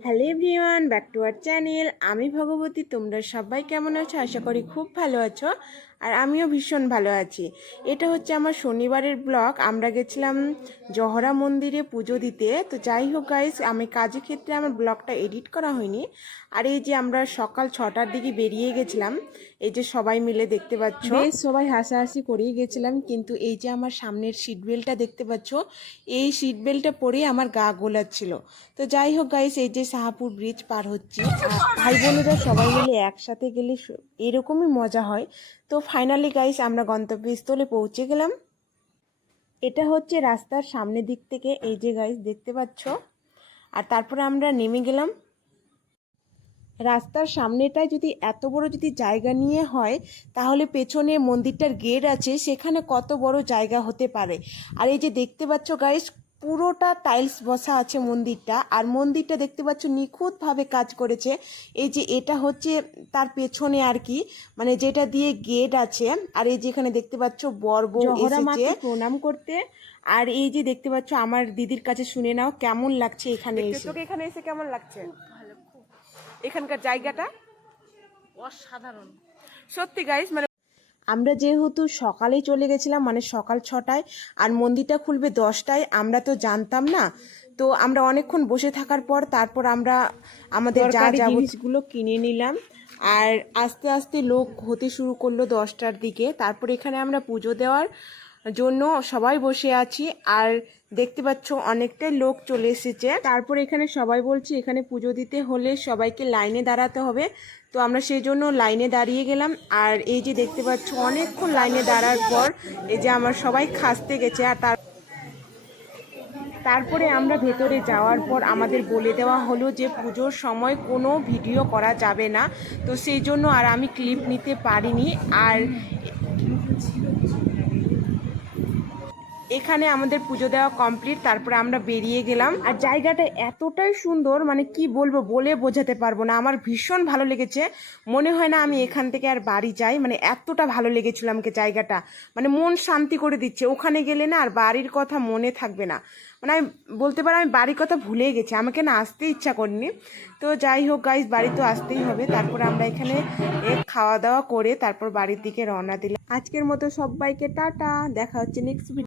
Hello everyone, back to our channel. আমি ভগবতী। তোমরা সবাই কেমন আছো? আশা করি খুব ভালো আছো, আর আমিও ভীষণ ভালো আছি। এটা হচ্ছে আমার শনিবারের ব্লগ। আমরা গেছিলাম জহরা মন্দিরে পুজো দিতে। তো যাই হোক গাইস, আমি কাজের ক্ষেত্রে আমার ব্লগটা এডিট করা হয়নি। আর এই যে আমরা সকাল 6টার দিকে বেরিয়ে গেছিলাম, এই যে সবাই মিলে দেখতে পাচ্ছ, বেশ সবাই হাসাহাসি করেই গেছিলাম। কিন্তু এই যে আমার সামনের সিট বেল্টটা দেখতে পাচ্ছ, এই সিট বেল্টটা পরেই আমার গা গোলাচ্ছিল। তো যাই হোক গাইস, এই যে শাহপুর ব্রিজ পার হচ্ছি, ভাই বোনেরা সবাই মিলে একসাথে গেলে এরকমই মজা হয়। তো ফাইনালি গাইস আমরা গন্তব্যস্থলে পৌঁছে গেলাম। এটা হচ্ছে রাস্তার সামনের দিক থেকে, এই যে গাইস দেখতে পাচ্ছ। আর তারপরে আমরা নেমে গেলাম। রাস্তার সামনেটায় যদি এত বড় যদি জায়গা নিয়ে হয়, তাহলে পেছনে মন্দিরটার গেট আছে, সেখানে কত বড় জায়গা হতে পারে। আর এই যে দেখতে পাচ্ছ গাইস, পুরোটা টাইলস বসা আছে মন্দিরটা। আর মন্দিরটা দেখতে পাচ্ছ নিখুঁতভাবে কাজ করেছে। এই যে এটা হচ্ছে তার পেছনে আর কি, মানে যেটা দিয়ে গেট আছে। আর এই যে এখানে দেখতে পাচ্ছ বর বউ এসেছে প্রণাম করতে। আর এই যে দেখতে পাচ্ছ, আমার দিদির কাছে শুনে নাও কেমন লাগছে এখানে এসে। তোকে এখানে এসে কেমন লাগছে? এখানকার জায়গাটা অসাধারণ। সত্যি গাইস, মানে আমরা যেহেতু সকালে চলে গেছিলাম, মানে সকাল 6টায়, আর মন্দিরটা খুলবে 10টায়, আমরা তো জানতাম না। তো আমরা অনেকক্ষণ বসে থাকার পর তারপর আমরা আমাদের যা জিনিসগুলো কিনে নিলাম। আর আস্তে আস্তে লোক হতে শুরু করলো 10টার দিকে। তারপর এখানে আমরা পুজো দেওয়ার জন্য সবাই বসে আছি। আর দেখতে পাচ্ছ অনেকটাই লোক চলে এসেছে। তারপর এখানে সবাই বলছে এখানে পুজো দিতে হলে সবাইকে লাইনে দাঁড়াতে হবে। তো আমরা সেই জন্য লাইনে দাঁড়িয়ে গেলাম। আর এই যে দেখতে পাচ্ছ অনেকক্ষণ লাইনে দাঁড়ার পর এই যে আমার সবাই খাসতে গেছে। আর তারপরে আমরা ভেতরে যাওয়ার পর আমাদের বলে দেওয়া হলো যে পুজোর সময় কোনো ভিডিও করা যাবে না। তো সেই জন্য আর আমি ক্লিপ নিতে পারিনি। আর এখানে আমাদের পুজো দেওয়া কমপ্লিট। তারপরে আমরা বেরিয়ে গেলাম। আর জায়গাটা এতটাই সুন্দর, মানে কি বলবো, বলে বোঝাতে পারবো না। আমার ভীষণ ভালো লেগেছে। মনে হয় না আমি এখান থেকে আর বাড়ি যাই, মানে এতটা ভালো লেগেছিল আমাকে জায়গাটা। মানে মন শান্তি করে দিচ্ছে। ওখানে গেলে না আর বাড়ির কথা মনে থাকবে না। মানে আমি বলতে পারো আমি বাড়ির কথা ভুলে গেছি, আমাকে না আসতে ইচ্ছা করেনি। তো যাই হোক গাইস, বাড়ি তো আসতেই হবে। তারপর আমরা এখানে খাওয়া দাওয়া করে তারপর বাড়ির দিকে রওনা দিলাম। আজকের মতো সবাইকে টাটা, দেখা হচ্ছে নেক্সট ভিডিও।